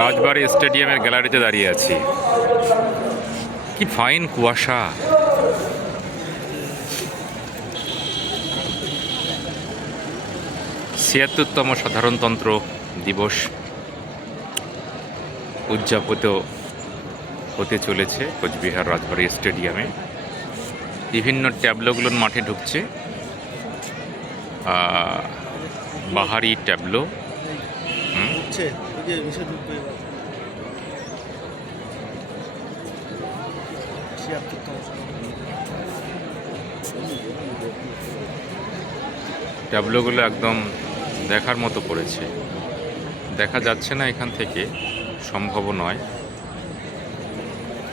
রাজবাড়ি স্টেডিয়ামের গ্যালারিতে দাঁড়িয়ে আছি। কি ফাইন কুয়াশা। ছিয়াত্তরতম সাধারণতন্ত্র দিবস উদযাপিত হতে চলেছে কোচবিহার রাজবাড়ি স্টেডিয়ামে। বিভিন্ন ট্যাবলোগুলোর মাঠে ঢুকছে। বাহারি ট্যাবলো। হুম? যে ট্যাবলোগুলো একদম দেখার মতো পড়েছে। দেখা যাচ্ছে না এখান থেকে সম্ভব নয়।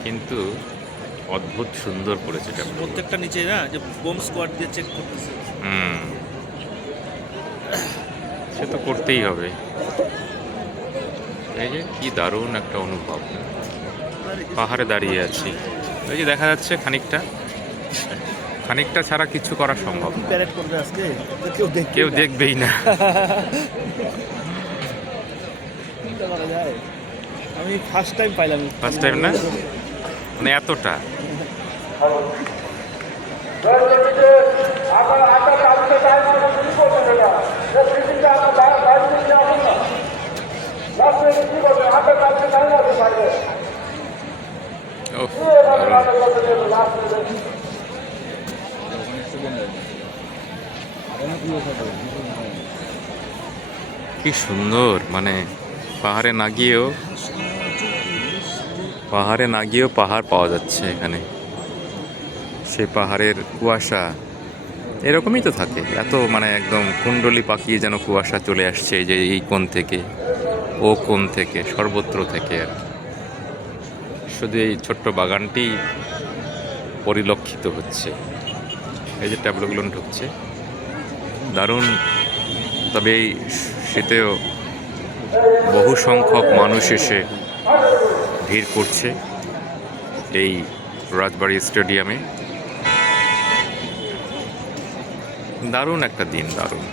কিন্তু অদ্ভুত সুন্দর পড়েছে ট্যাবলো প্রত্যেকটা নিচে না যে বোম স্কোয়াড দিয়ে চেক করতেছে। হুম। সে তো করতেই হবে। এই যে কি দারুণ একটা অনুভব। পাহাড়ে দাঁড়িয়ে আছি। ওই যে দেখা যাচ্ছে খানিকটা। খানিকটা ছাড়া কিছু করা সম্ভব না। প্যারেড করবে আজকে? তো কেউ দেখবে কেউ না। দেখবেই না। আমি ফার্স্ট টাইম পাইলাম। First time না? মানে এতটা। কি সুন্দর মানে পাহাড়ে না গিয়েও পাহাড়ে না গিয়েও পাহাড় পাওয়া যাচ্ছে এখানে। সে পাহাড়ের কুয়াশা এরকমই তো থাকে। এত মানে একদম কুণ্ডলি পাকিয়ে যেন কুয়াশা চলে আসছে এই যে এই কোণ থেকে ও কোণ থেকে সর্বত্র থেকে আর কি। শুধু এই ছোট্ট বাগানটি পরিলক্ষিত হচ্ছে। এই যে ট্যাবলোগুলো ঢুকছে। দারুণ। তবে এই শীতেও বহু সংখ্যক মানুষ এসে ভিড় করছে এই রাজবাড়ি স্টেডিয়ামে। দারুণ একটা দিন, দারুণ।